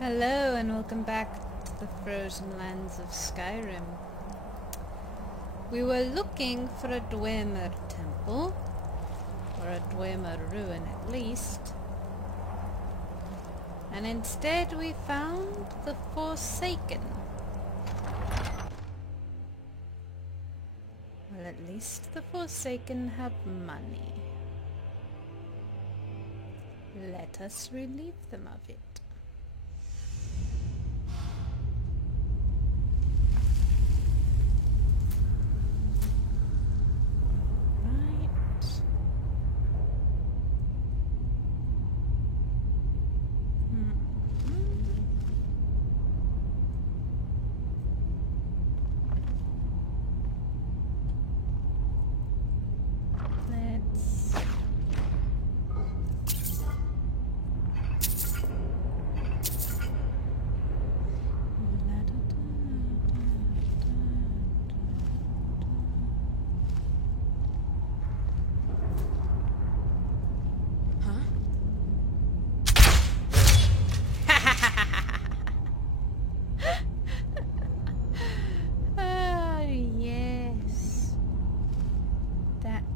Hello and welcome back to the frozen lands of Skyrim. We were looking for a Dwemer temple, or a Dwemer ruin at least, and instead we found the Forsaken. Well, at least the Forsaken have money. Let us relieve them of it.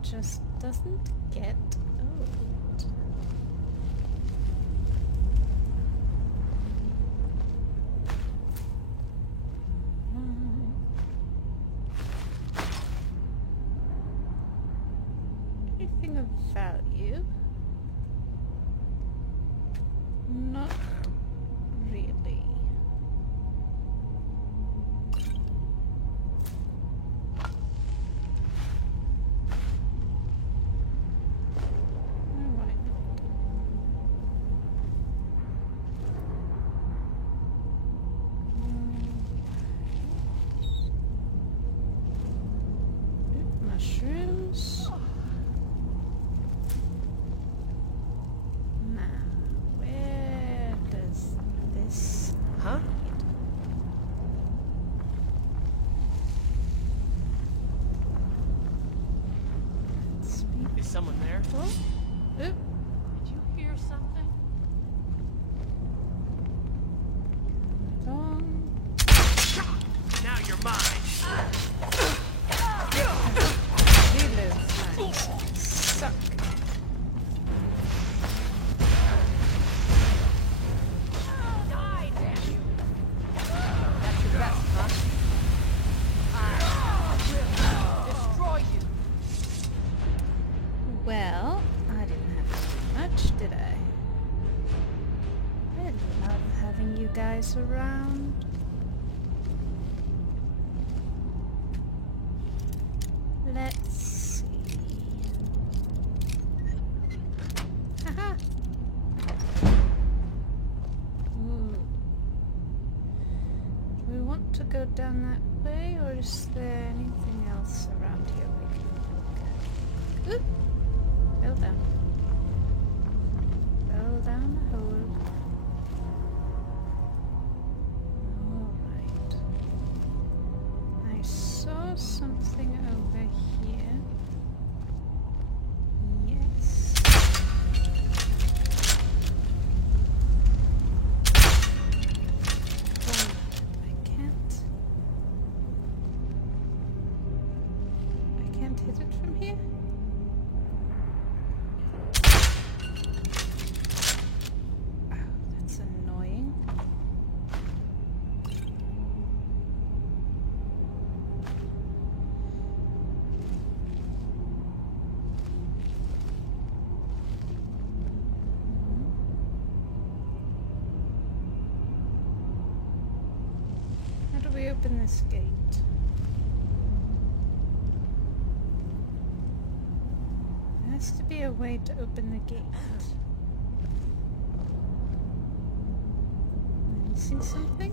Just doesn't get old. Anything of value? Not really. Mushrooms. Now, where does this lead? Is someone there? Oh. Oop. Did you hear something? Long. Now you're mine. Reload flags suck. Die, damn you! That's your best, huh? I will destroy you. Well, I didn't have too much, did I? I love having you guys around. Let's see. Haha. Ooh. Do we want to go down that way, or is there anything else around here we can look at? Oop! Fell down. Fell down the hole. Alright. I saw something over here. Yes. Oh, I can't hit it from here. Oh, that's annoying. How do we open this gate? There has to be a way to open the gate. Am I missing something?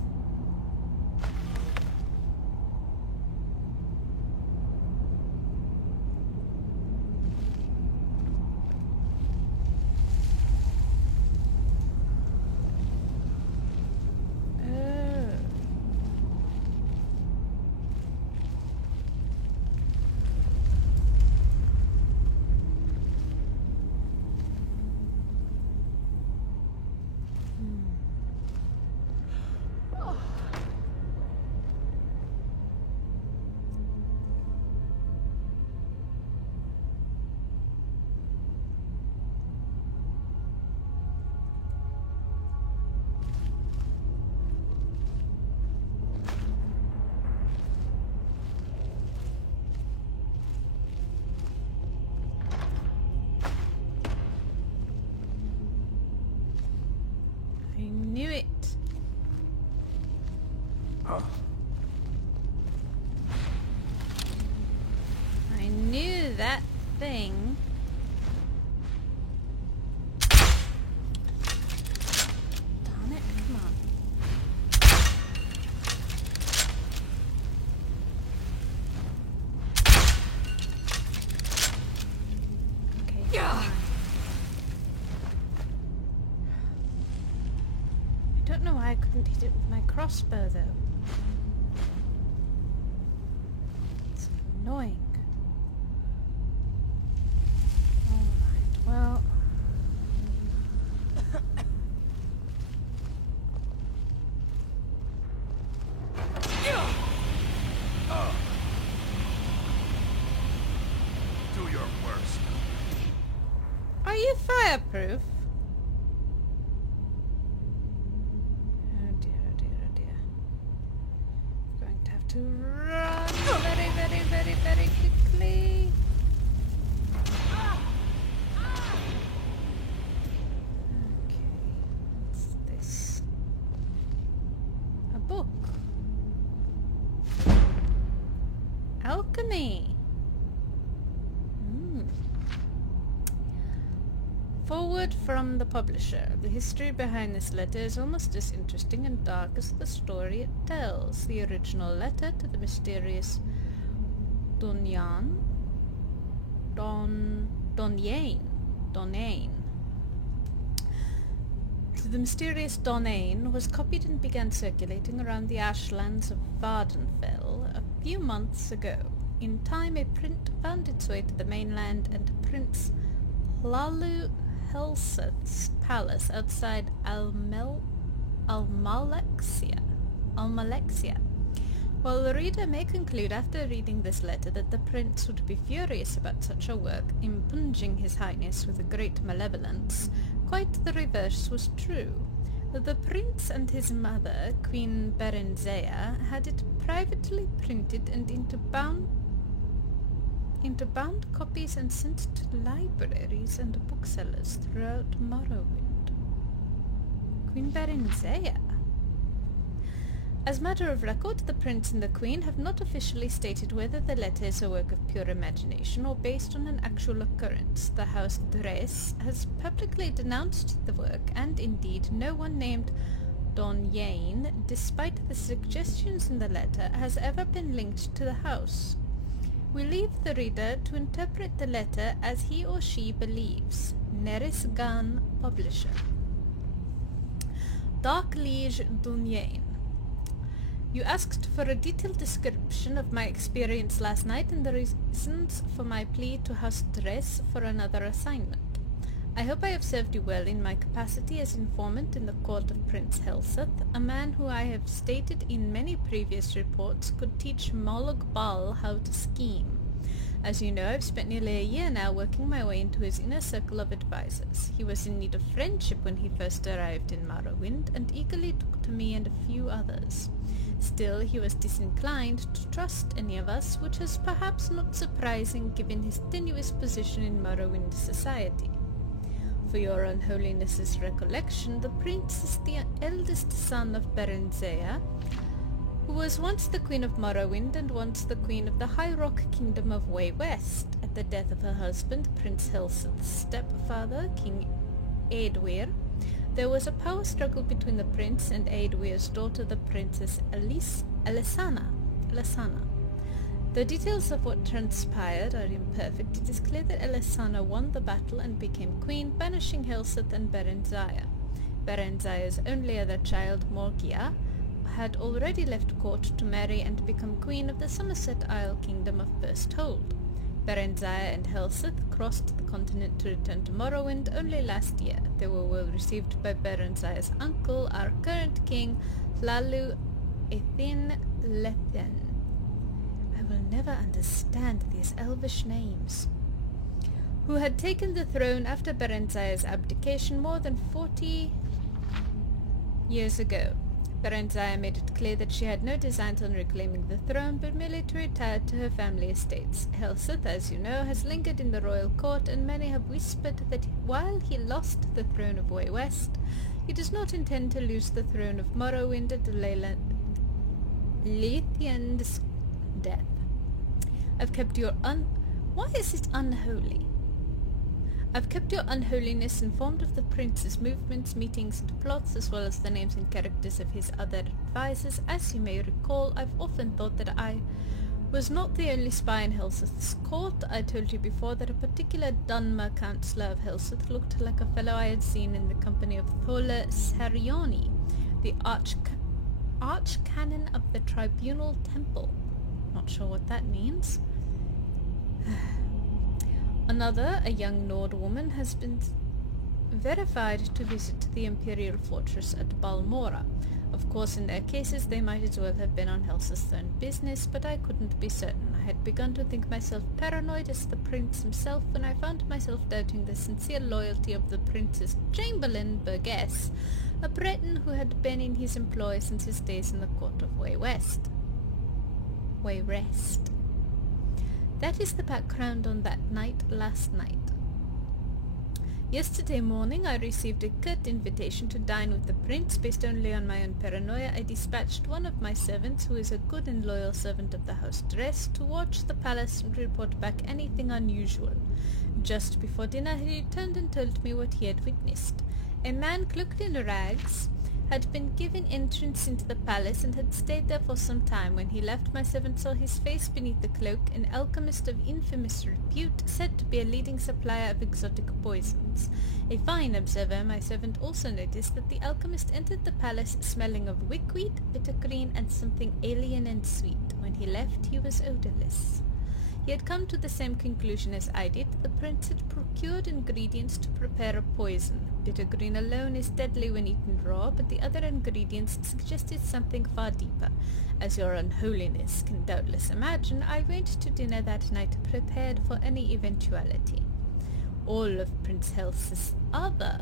that thing. Darn it, come on. Okay, fine. I don't know why I couldn't hit it with my crossbow, though. It's annoying. Alright, well... Do your worst. Are you fireproof? Oh dear, oh dear, oh dear. I'm going to have to run very, very, very, very quickly. Okay, what's this? A book. Alchemy. Forward from the publisher. The history behind this letter is almost as interesting and dark as the story it tells. The original letter to the mysterious Donyain to the mysterious Donain was copied and began circulating around the ashlands of Vardenfell a few months ago. In time, a print found its way to the mainland, and Prince Hlalu Helseth's palace outside Almalexia. While the reader may conclude after reading this letter that the prince would be furious about such a work, impugning his highness with a great malevolence, quite the reverse was true. The prince and his mother, Queen Berenzea, had it privately printed and into bound copies and sent to libraries and booksellers throughout Morrowind. Queen Berenzea. As matter of record, the prince and the queen have not officially stated whether the letter is a work of pure imagination or based on an actual occurrence. The House Dres has publicly denounced the work, and indeed no one named Donyain, despite the suggestions in the letter, has ever been linked to the house. We leave the reader to interpret the letter as he or she believes. Neris Gan, publisher. Dark Liege Donyain. You asked for a detailed description of my experience last night and the reasons for my plea to House Dres for another assignment. I hope I have served you well in my capacity as informant in the court of Prince Helseth, a man who I have stated in many previous reports could teach Molag Bal how to scheme. As you know, I've spent nearly a year now working my way into his inner circle of advisors. He was in need of friendship when he first arrived in Morrowind, and eagerly took to me and a few others. Still, he was disinclined to trust any of us, which is perhaps not surprising given his tenuous position in Morrowind society. For your unholiness's recollection, the prince is the eldest son of Berenzea, who was once the queen of Morrowind and once the queen of the High Rock Kingdom of Way West. At the death of her husband, Prince Helseth's stepfather, King Eadweir, there was a power struggle between the prince and Eadweir's daughter, the Princess Elisana. The details of what transpired are imperfect. It is clear that Elisana won the battle and became queen, banishing Helseth and Berenzia. Berenzia's only other child, Morgia, had already left court to marry and become queen of the Somerset Isle Kingdom of Firsthold. Berenzia and Helseth crossed the continent to return to Morrowind only last year. They were well received by Berenzia's uncle, our current king, Hlalu Ethin Lethen. I will never understand these elvish names. Who had taken the throne after Berenzia's abdication more than 40 years ago. Berenzia made it clear that she had no designs on reclaiming the throne, but merely to retire to her family estates. Helseth, as you know, has lingered in the royal court, and many have whispered that while he lost the throne of Way West, he does not intend to lose the throne of Morrowind at Lethian's death. I've kept your Why is it unholy? I've kept your unholiness informed of the prince's movements, meetings, and plots, as well as the names and characters of his other advisors. As you may recall, I've often thought that I was not the only spy in Helseth's court. I told you before that a particular Dunmer councillor of Helseth looked like a fellow I had seen in the company of Thola Sarioni, the archcanon of the Tribunal Temple. Not sure what that means. Another, a young Nord woman, has been verified to visit the Imperial Fortress at Balmora. Of course, in their cases, they might as well have been on Helseth's own business, but I couldn't be certain. I had begun to think myself paranoid as the prince himself when I found myself doubting the sincere loyalty of the prince's chamberlain, Burgess, a Breton who had been in his employ since his days in the court of Wayrest. That is the background on that night last night. Yesterday morning I received a curt invitation to dine with the prince. Based only on my own paranoia, I dispatched one of my servants, who is a good and loyal servant of the house Dress, to watch the palace and report back anything unusual. Just before dinner he returned and told me what he had witnessed. A man cloaked in rags had been given entrance into the palace and had stayed there for some time. When he left, my servant saw his face beneath the cloak, an alchemist of infamous repute, said to be a leading supplier of exotic poisons. A fine observer, my servant also noticed that the alchemist entered the palace smelling of wickweed, bittergreen, and something alien and sweet. When he left, he was odorless. He had come to the same conclusion as I did. The prince had procured ingredients to prepare a poison. Bittergreen alone is deadly when eaten raw, but the other ingredients suggested something far deeper. As your unholiness can doubtless imagine, I went to dinner that night prepared for any eventuality. All of Prince Helseth's other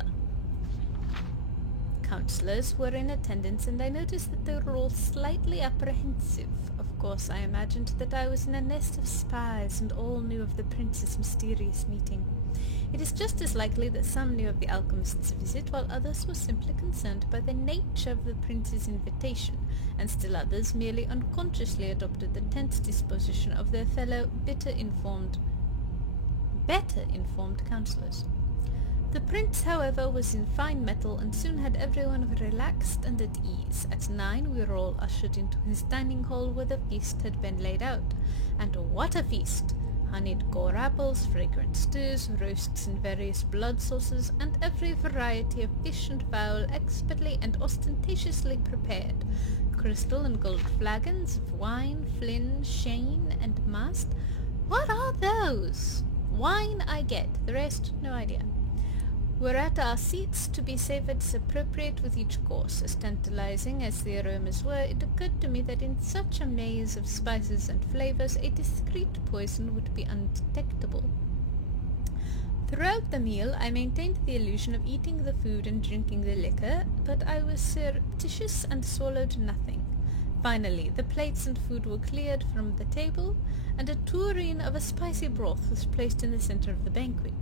councillors were in attendance, and I noticed that they were all slightly apprehensive. Of course, I imagined that I was in a nest of spies, and all knew of the prince's mysterious meeting. It is just as likely that some knew of the alchemist's visit, while others were simply concerned by the nature of the prince's invitation, and still others merely unconsciously adopted the tense disposition of their fellow better informed councillors. The prince, however, was in fine mettle, and soon had everyone relaxed and at ease. At 9 we were all ushered into his dining hall, where the feast had been laid out. And what a feast! Honeyed gore apples, fragrant stews, roasts in various blood sauces, and every variety of fish and fowl expertly and ostentatiously prepared. Crystal and gold flagons of wine, Flynn, Shane, and Mast. What are those? Wine I get, the rest no idea. We're at our seats to be savoured as appropriate with each course. As tantalizing as the aromas were, it occurred to me that in such a maze of spices and flavours, a discreet poison would be undetectable. Throughout the meal, I maintained the illusion of eating the food and drinking the liquor, but I was surreptitious and swallowed nothing. Finally, the plates and food were cleared from the table, and a tureen of a spicy broth was placed in the centre of the banquet.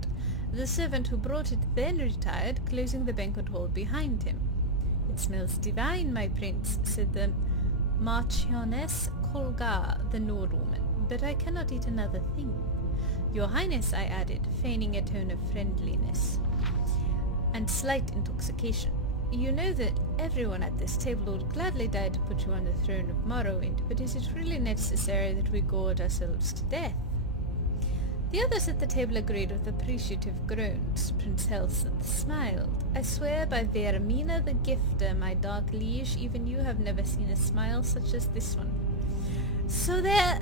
The servant who brought it then retired, closing the banquet hall behind him. "It smells divine, my prince," said the Marchioness Kolgar, the Nord woman, "but I cannot eat another thing." "Your Highness," I added, feigning a tone of friendliness and slight intoxication, "you know that everyone at this table would gladly die to put you on the throne of Morrowind, but is it really necessary that we gorge ourselves to death?" The others at the table agreed with appreciative groans. Prince Helseth smiled. "I swear by Vermina the Gifter, my dark liege, even you have never seen a smile such as this one." So they're...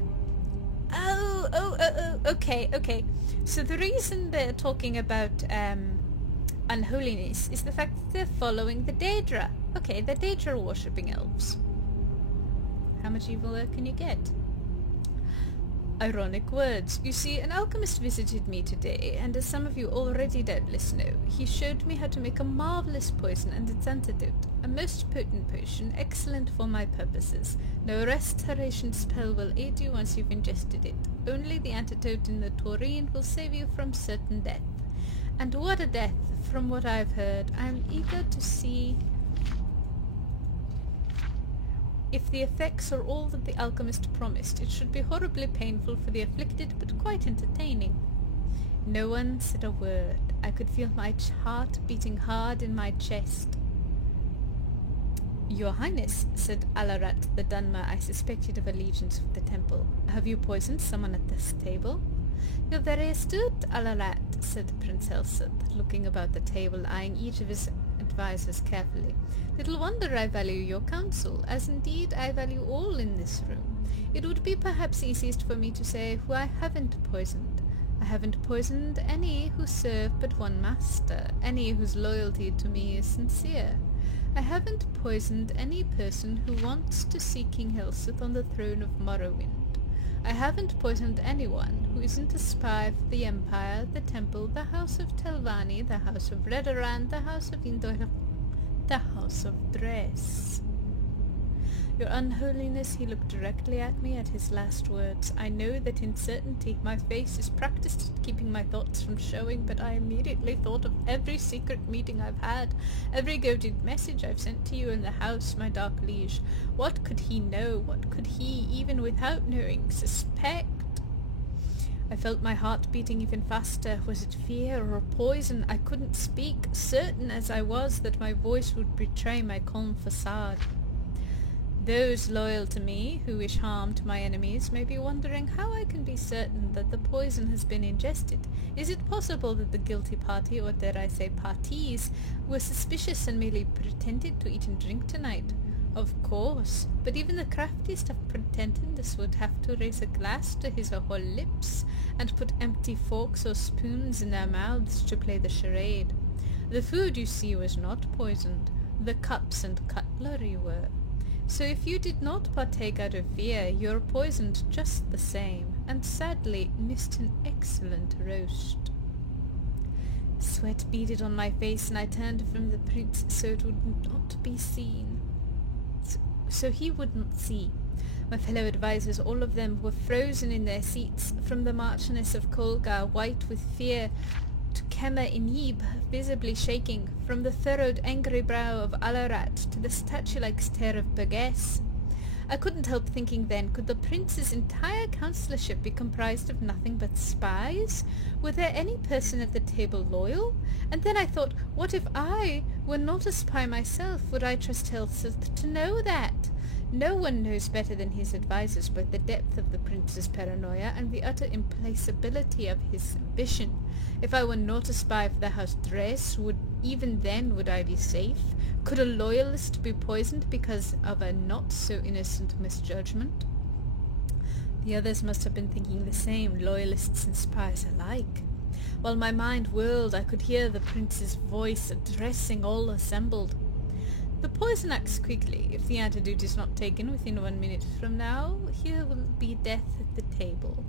okay. So the reason they're talking about unholiness is the fact that they're following the Daedra. Okay, the Daedra worshipping elves. How much evil can you get? Ironic words. You see, an alchemist visited me today, and as some of you already doubtless know, he showed me how to make a marvelous poison and its antidote. A most potent potion, excellent for my purposes. No restoration spell will aid you once you've ingested it. Only the antidote in the tureen will save you from certain death. And what a death, from what I've heard. I'm eager to see If the effects are all that the alchemist promised, it should be horribly painful for the afflicted, but quite entertaining. No one said a word. I could feel my heart beating hard in my chest. Your Highness, said Alarat the Dunmer I suspected of allegiance with the temple, have you poisoned someone at this table? You're very astute, Alarat, said Prince Helseth, looking about the table, eyeing each of his advisers carefully. Little wonder I value your counsel, as indeed I value all in this room. It would be perhaps easiest for me to say who I haven't poisoned. I haven't poisoned any who serve but one master, any whose loyalty to me is sincere. I haven't poisoned any person who wants to see King Helseth on the throne of Morrowind. I haven't poisoned anyone who isn't a spy for the Empire, the Temple, the House of Telvanni, the House of Redoran, the House of Indor, the House of Dres. Your Unholiness, he looked directly at me at his last words. I know that in certainty my face is practiced at keeping my thoughts from showing, but I immediately thought of every secret meeting I've had, every goaded message I've sent to you in the house, my dark liege. What could he know? What could he, even without knowing, suspect? I felt my heart beating even faster. Was it fear or poison? I couldn't speak, certain as I was that my voice would betray my calm facade. Those loyal to me, who wish harm to my enemies, may be wondering how I can be certain that the poison has been ingested. Is it possible that the guilty party, or dare I say parties, were suspicious and merely pretended to eat and drink tonight? Of course, but even the craftiest of pretenders would have to raise a glass to his or her lips, and put empty forks or spoons in their mouths to play the charade. The food, you see, was not poisoned. The cups and cutlery were. So if you did not partake out of fear, you're poisoned just the same, and sadly missed an excellent roast. Sweat beaded on my face, and I turned from the prince so it would not be seen. So he would not see. My fellow advisers, all of them, were frozen in their seats, from the Marchioness of Colgar, white with fear, to Kemmer Inib, visibly shaking, from the furrowed, angry brow of Alarat to the statue-like stare of Burgess. I couldn't help thinking then, could the prince's entire councillorship be comprised of nothing but spies? Were there any person at the table loyal? And then I thought, what if I were not a spy myself? Would I trust Helseth to know that? No one knows better than his advisers both the depth of the prince's paranoia and the utter implacability of his ambition. If I were not a spy for the House Dres, even then would I be safe? Could a loyalist be poisoned because of a not-so-innocent misjudgment? The others must have been thinking the same, loyalists and spies alike. While my mind whirled, I could hear the prince's voice addressing all assembled. The poison acts quickly. If the antidote is not taken within 1 minute from now, here will be death at the table.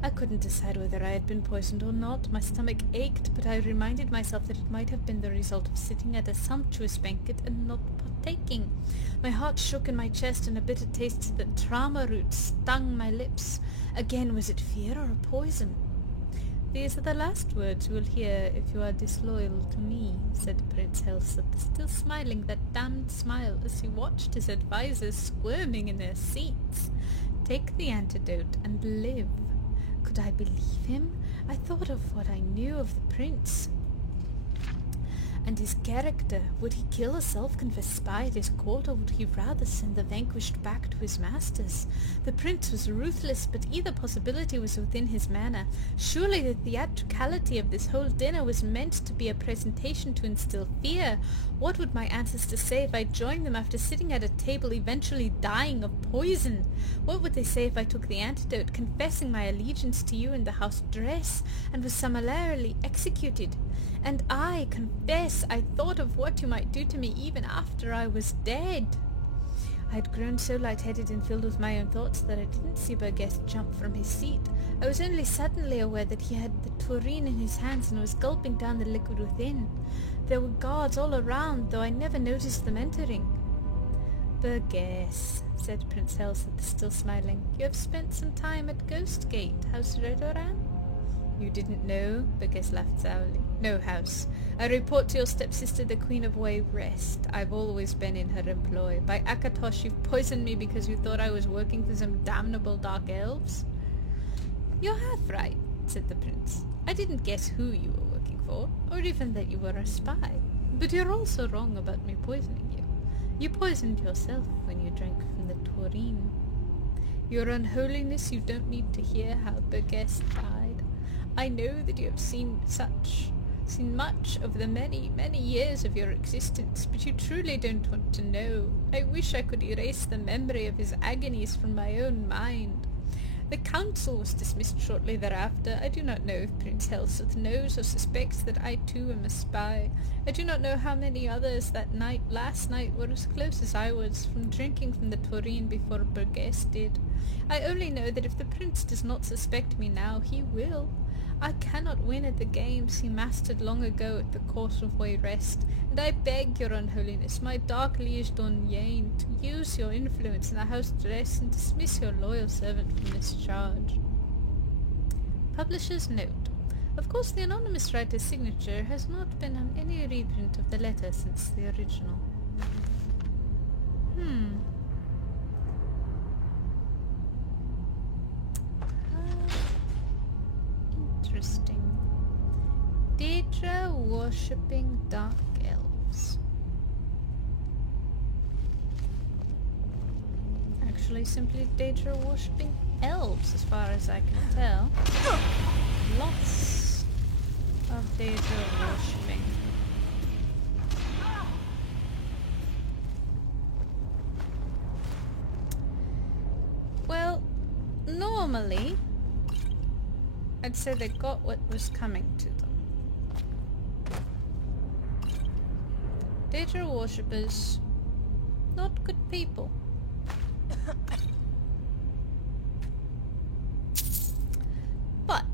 I couldn't decide whether I had been poisoned or not. My stomach ached, but I reminded myself that it might have been the result of sitting at a sumptuous banquet and not partaking. My heart shook in my chest, and a bitter taste of the trauma root stung my lips. Again, was it fear or a poison? These are the last words you will hear if you are disloyal to me, said Prince Helseth, still smiling that damned smile as he watched his advisers squirming in their seats. Take the antidote and live. Could I believe him? I thought of what I knew of the prince and his character. Would he kill a self-confessed spy at his court, or would he rather send the vanquished back to his masters? The prince was ruthless, but either possibility was within his manner. Surely the theatricality of this whole dinner was meant to be a presentation to instill fear. What would my ancestors say if I joined them after sitting at a table eventually dying of poison? What would they say if I took the antidote, confessing my allegiance to you in the House Dres, and was summarily executed? And I confess I thought of what you might do to me even after I was dead. I had grown so light-headed and filled with my own thoughts that I didn't see Burgess jump from his seat. I was only suddenly aware that he had the tureen in his hands and was gulping down the liquid within. There were guards all around, though I never noticed them entering. Burgess, said Prince Helseth, still smiling, you have spent some time at Ghostgate, House Redoran? You didn't know? Burgess laughed sourly. No, House. I report to your stepsister, the Queen of Wayrest. I've always been in her employ. By Akatosh, you've poisoned me because you thought I was working for some damnable dark elves? You're half right, said the prince. I didn't guess who you were working for, or even that you were a spy. But you're also wrong about me poisoning you. You poisoned yourself when you drank from the tureen. Your unholiness, you don't need to hear how Burgess died. I know that you have seen much of the many, many years of your existence, but you truly don't want to know. I wish I could erase the memory of his agonies from my own mind. The council was dismissed shortly thereafter. I do not know if Prince Helseth knows or suspects that I too am a spy. I do not know how many others last night were as close as I was from drinking from the tureen before Burgess did. I only know that if the prince does not suspect me now, he will. I cannot win at the games he mastered long ago at the court of Wayrest, and I beg your unholiness, my dark liege Don Yane, to use your influence in the house dress and dismiss your loyal servant from this charge. Publisher's note. Of course, the anonymous writer's signature has not been on any reprint of the letter since the original. Interesting. Daedra worshipping dark elves. Actually, simply Daedra worshipping elves, as far as I can tell. Lots of Daedra worshipping. Well, normally I'd say they got what was coming to them. Daedra worshippers, not good people. But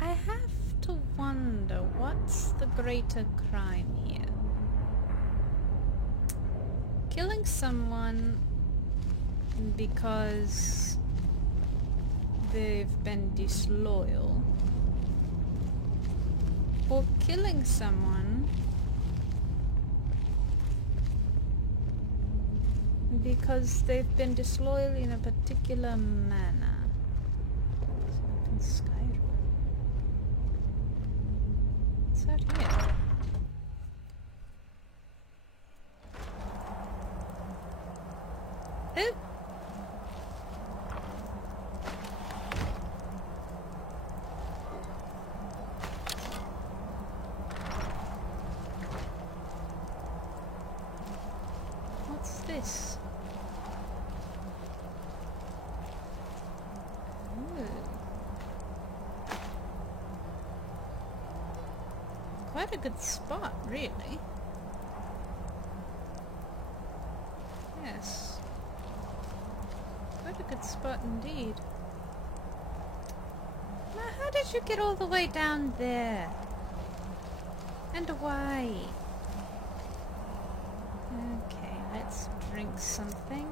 I have to wonder, what's the greater crime here? Killing someone because they've been disloyal, or killing someone because they've been disloyal in a particular manner. It's up in Skyrim. What's out here? Oh! What's this? Ooh. Quite a good spot, really. Yes. Quite a good spot indeed. Now, how did you get all the way down there? And why? Okay, let's drink something.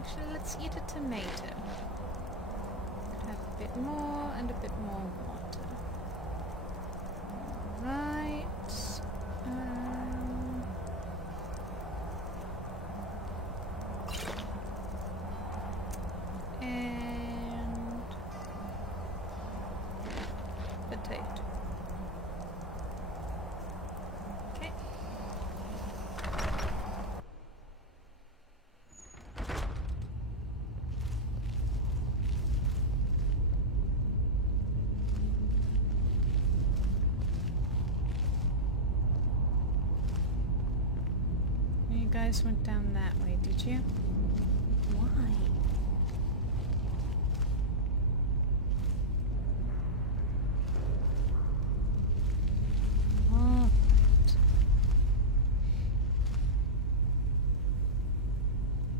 Actually, let's eat a tomato. Have a bit more and a bit more water. Right. And potato. Okay. You guys went down that way, did you? Why? Oh,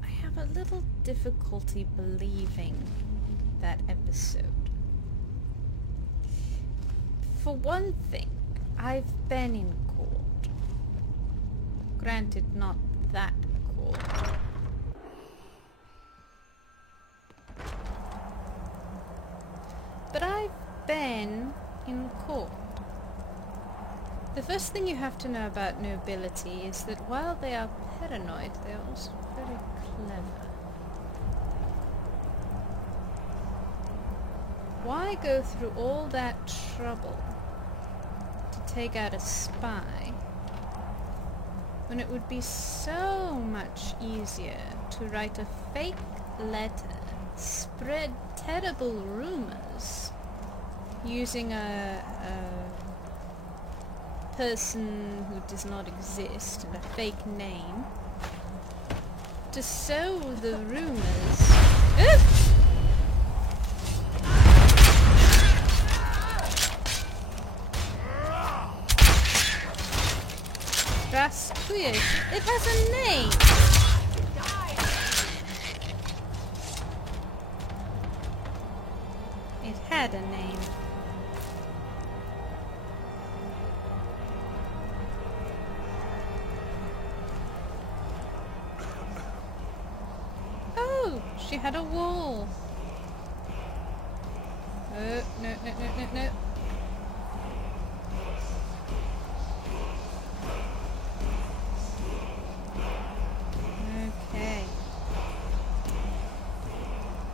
I have a little difficulty believing that episode. For one thing, I've been in court. Granted, not that cool. But I've been in court. The first thing you have to know about nobility is that while they are paranoid, they are also very clever. Why go through all that trouble to take out a spy when it would be so much easier to write a fake letter, spread terrible rumors using a person who does not exist and a fake name to sow the rumors? Oof! Rasputin. It has a name! It had a name. Oh, she had a wall. Oh, no, no, no, no, no. Okay.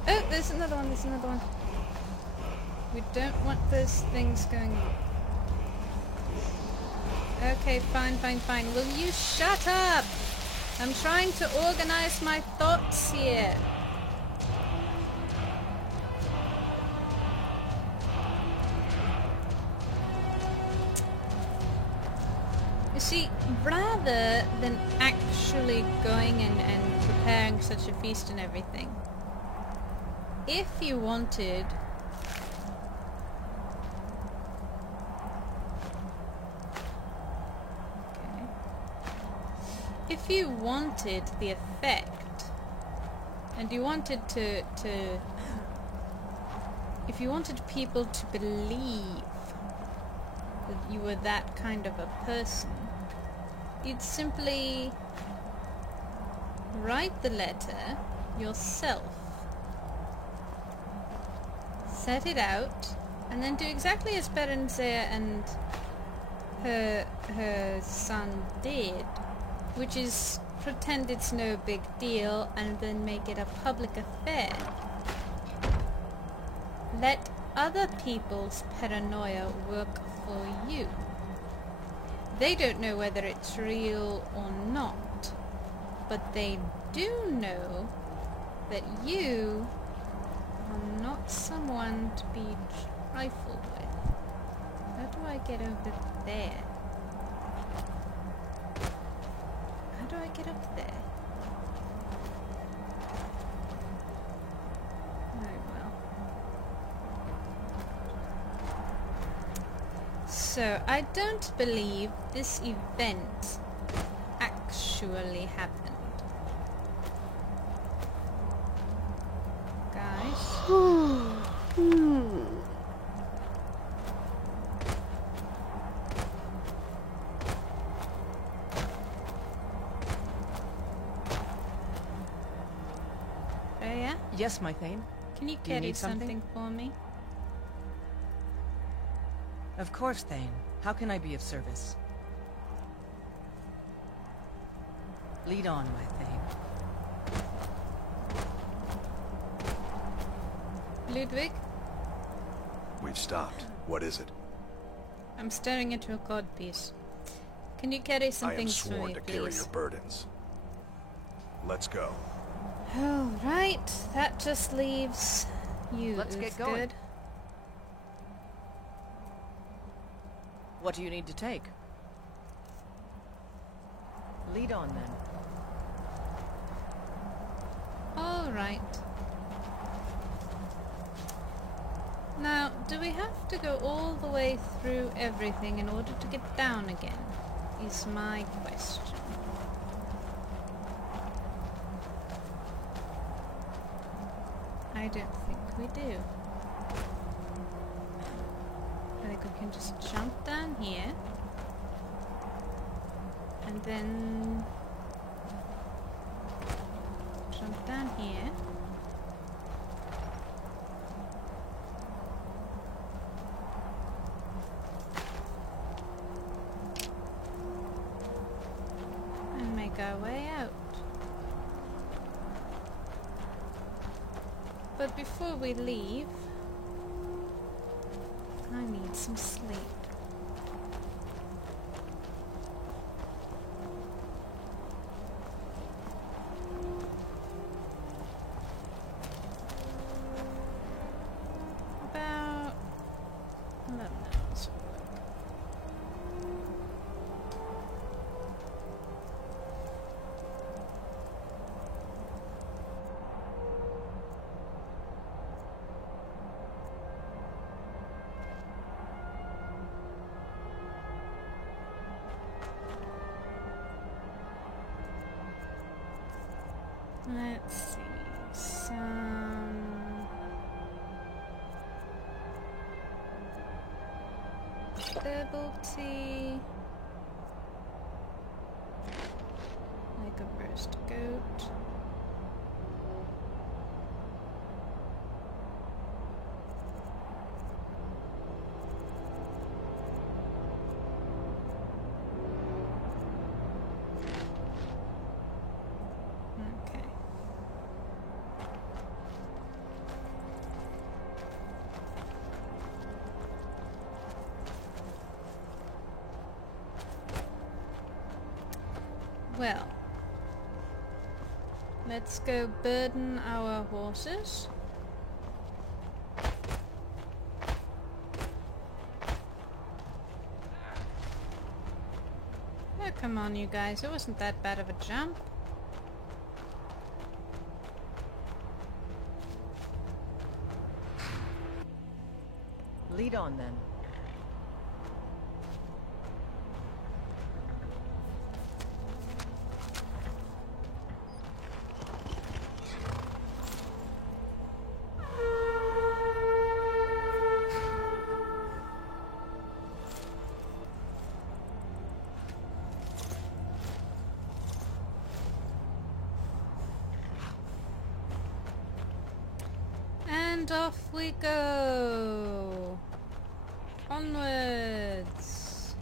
Oh, there's another one, there's another one. We don't want those things going on. Okay, fine, fine, fine. Will you shut up? I'm trying to organize my thoughts here. You see, rather than actually going and preparing such a feast and everything, if you wanted if you wanted the effect, and you wanted if you wanted people to believe that you were that kind of a person, you'd simply write the letter yourself, set it out, and then do exactly as Berenzia and her son did, which is pretend it's no big deal and then make it a public affair. Let other people's paranoia work for you. They don't know whether it's real or not, but they do know that you are not someone to be trifled with. How do I get over there? How do I get up there? Oh well. So, I don't believe this event actually happened. Guys? Freya? Yes, my Thane. Can you Do you carry need something? for me? Of course, Thane. How can I be of service? Lead on, my Thane. Ludwig? We've stopped. What is it? I'm staring into a codpiece. Can you carry some I am things for sworn me, to carry please? your burdens. Let's go. Oh, right. That just leaves you. Let's get going. Good. What do you need to take? Lead on, then. All right. Now, do we have to go all the way through everything in order to get down again? Is my question. I don't think we do. I think we can just jump down here and then jump down here. And make our way out. But before we leave, I need some sleep. About 11 hours of work. Let's see, some herbal tea, like a roast goat. Okay. Well, let's go burden our horses. Oh, come on, you guys. It wasn't that bad of a jump. Lead on then. And off we go. Onwards.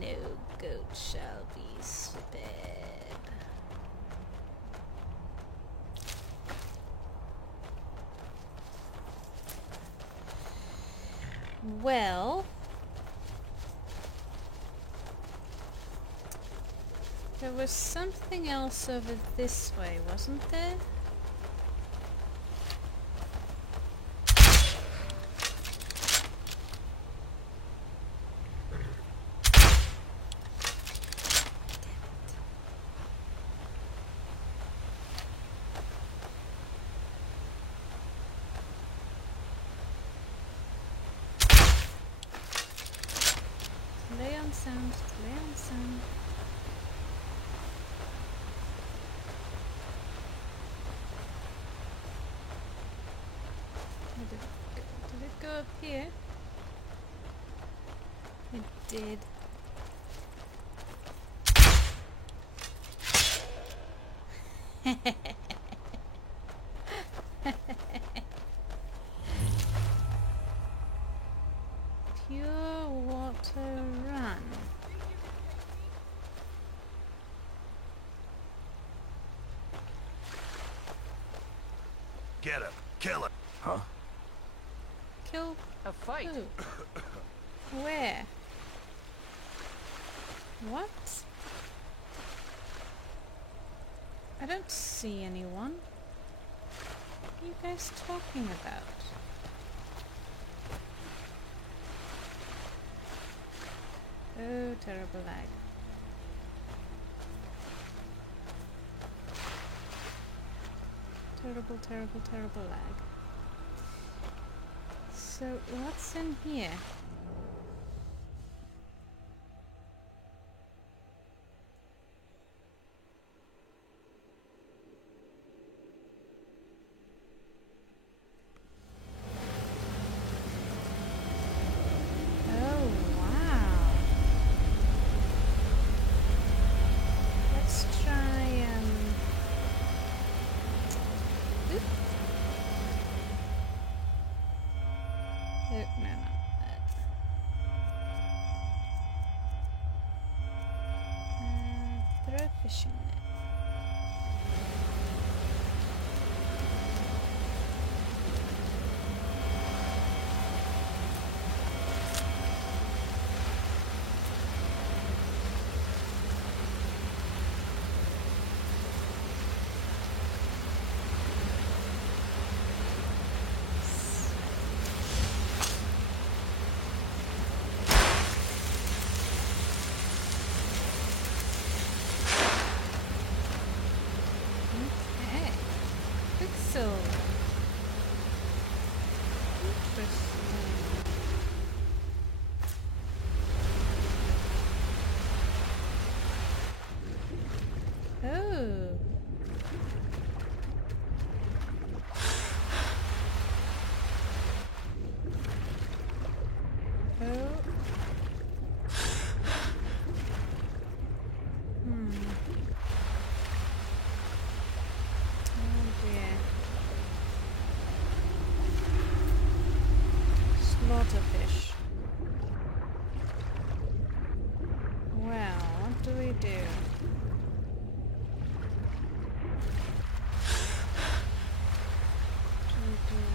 No goat shall be spared. Well, there was something else over this way, wasn't there? Delay on sound, delay on sound. Did it go up here? It did. Pure water run. Get him. Kill him. Huh? Kill A fight. who? Where? What? I don't see anyone. What are you guys talking about? Oh, terrible lag. Terrible, terrible, terrible lag. So, what's in here? fishing net. Okay. Pixel. Interesting. Oh. Oh. Oh dear. Slaughterfish. Well, what do we do? What do we do? Dun-dun.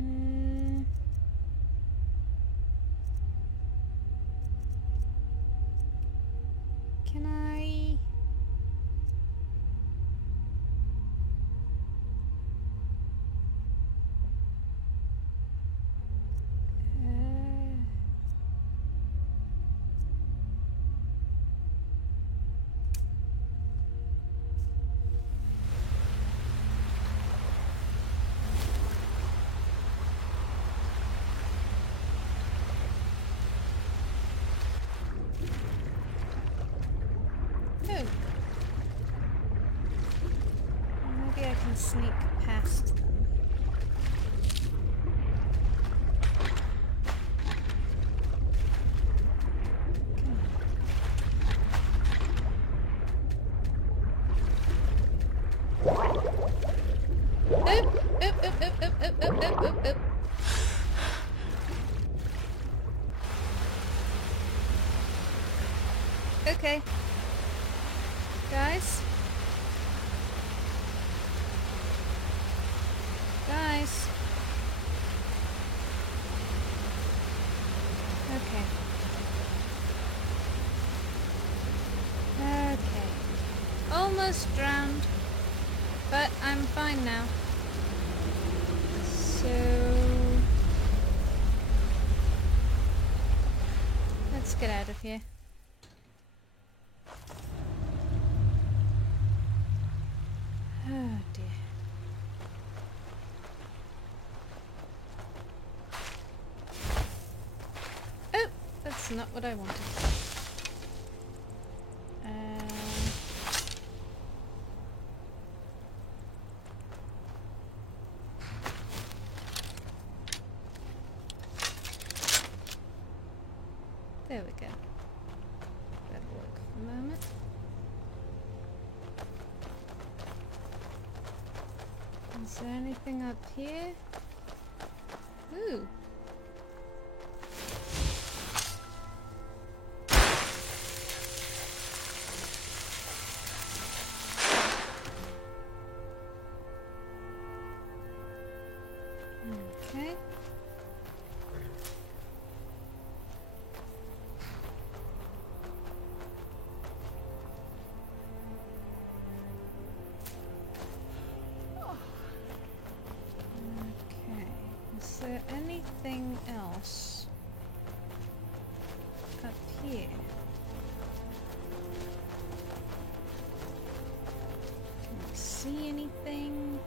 Mm. Can I? Oh. Maybe I can sneak past them. Oop, oop, oop, oop, oop, oop, oop, oop, oop, oop. Okay. Guys? Guys? Okay. Okay. Almost drowned. But I'm fine now. So... let's get out of here. Oh dear. Oh! That's not what I wanted. There we go. That'll work for the moment. Is there anything up here? Ooh. Okay. Is there anything else up here? Can I see anything?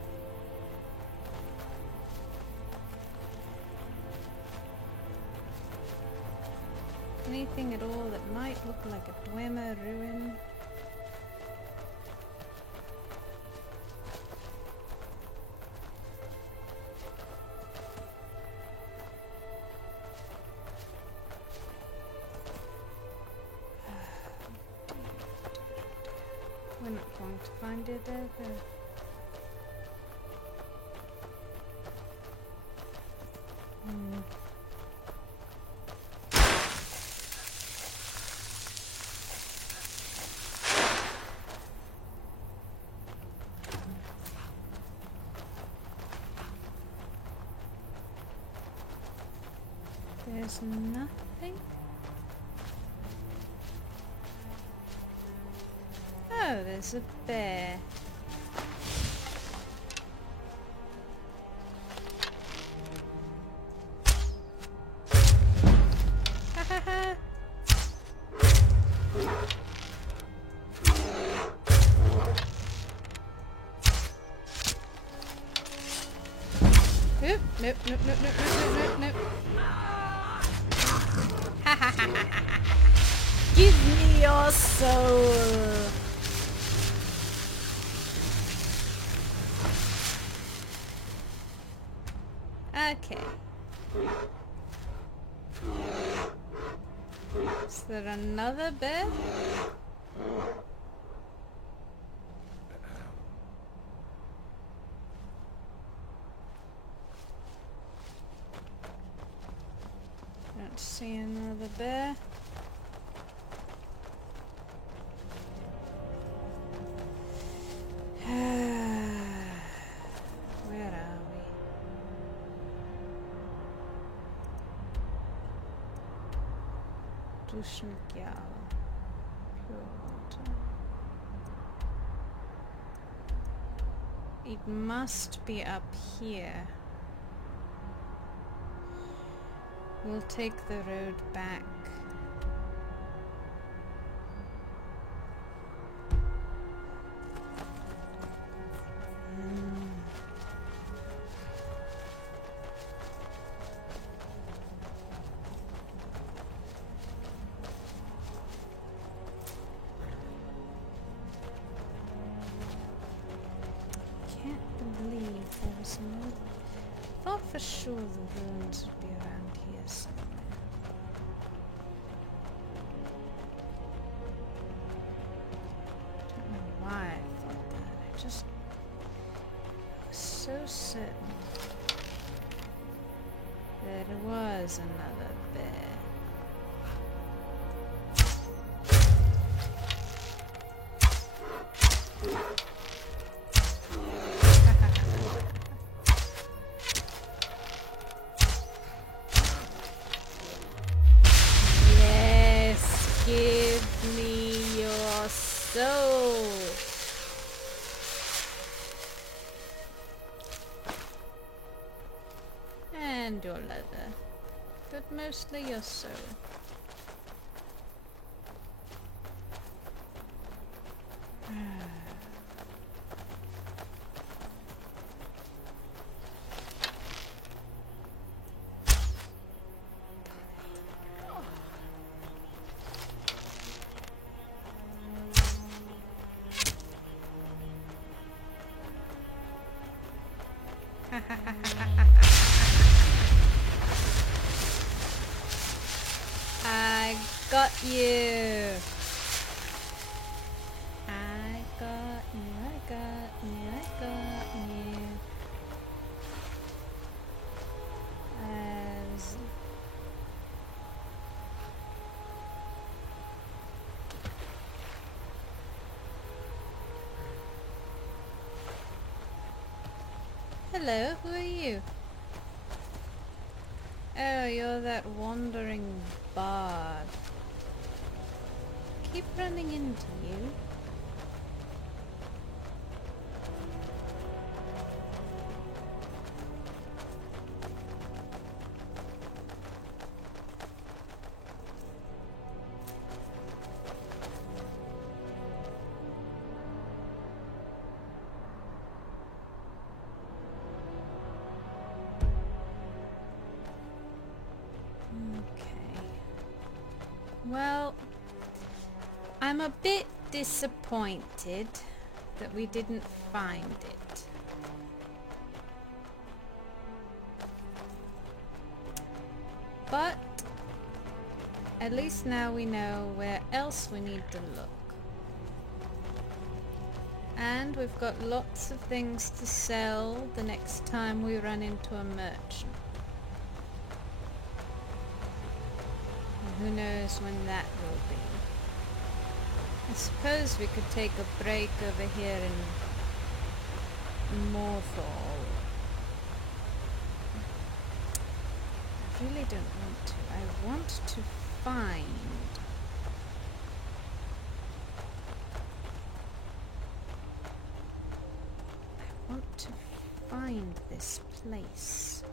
anything at all that might look like a Dwemer ruin? We're not going to find it ever. There's nothing. Oh, there's a bear. Ha ha ha! Nope, nope, nope, nope, nope, nope, nope, nope. Ha ha ha ha ha! Give me your soul! Okay. Is there another bear? Don't see another bear. Where are we? Duschnigjala. Pure water. It must be up here. We'll take the road back. Thought for sure the ruins would be around here somewhere. Don't know why I thought that. I just was so certain that there was another bear. Give me your soul. And your leather. But mostly your soul. I got you. I got you. I got you. I got you. As hello, who are you? Oh, you're that wandering bard. Keep running into you. Well, I'm a bit disappointed that we didn't find it. But at least now we know where else we need to look. And we've got lots of things to sell the next time we run into a merchant. And who knows when that will be. I suppose we could take a break over here in Morthal. I really don't want to. I want to find... this place.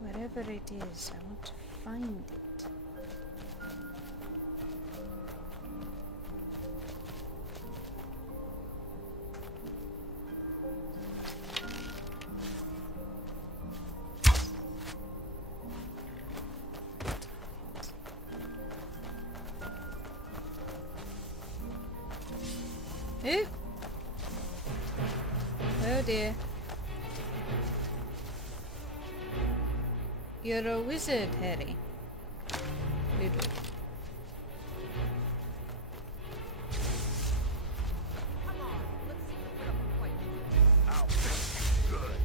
Wherever it is, I want to find it. Ooh. Oh dear. You're a wizard, Harry. Little. Come on, let's see you put up a fight. Ow. Good.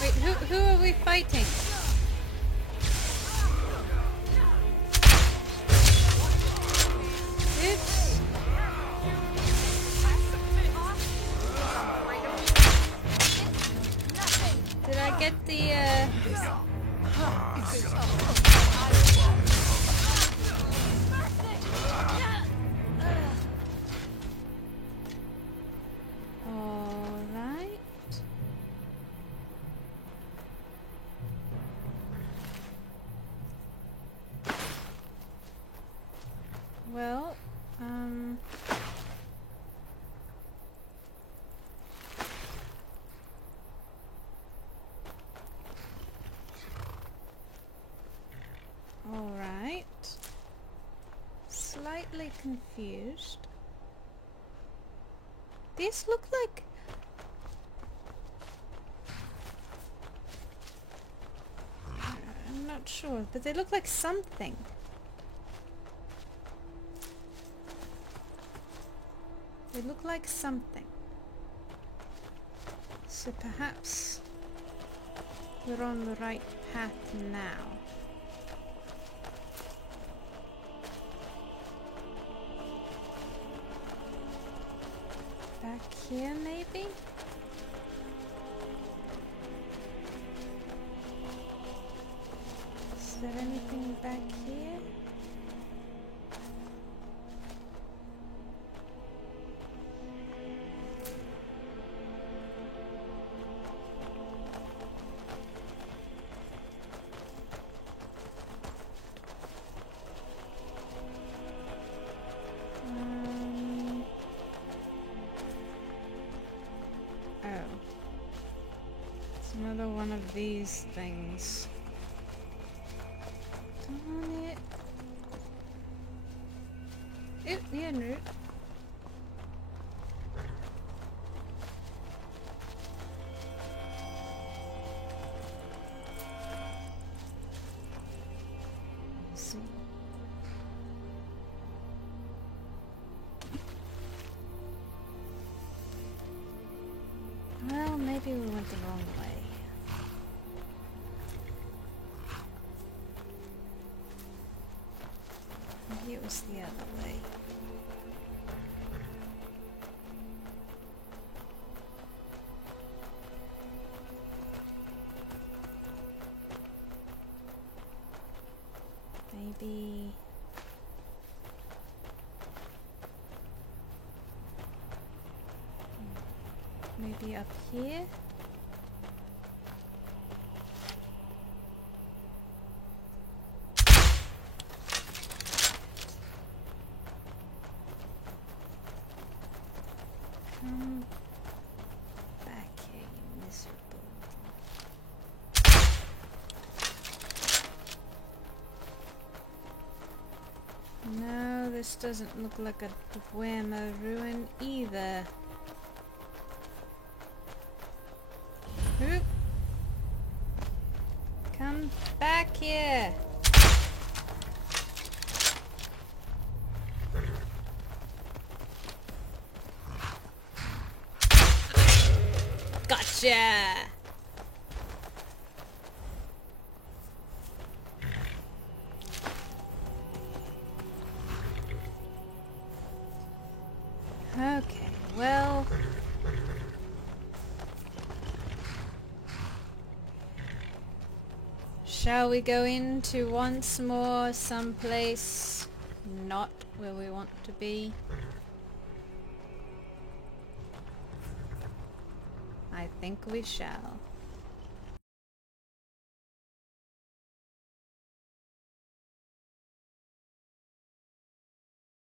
Wait, who are we fighting? Oops. Did I get the Alright. Well, alright. Slightly confused. These look like... I'm not sure, but they look like something. They look like something. So perhaps we're on the right path now. Back here, maybe? Is there anything back here? Oh. It's another one of these things. Darn it. Oop, the end route. See. Well, maybe we went the wrong way. Maybe it was the other way. Maybe... Maybe up here? No, this doesn't look like a Dwemer ruin either. Oop. Come back here! Gotcha! Okay, well... Shall we go into once more someplace not where we want to be? I think we shall.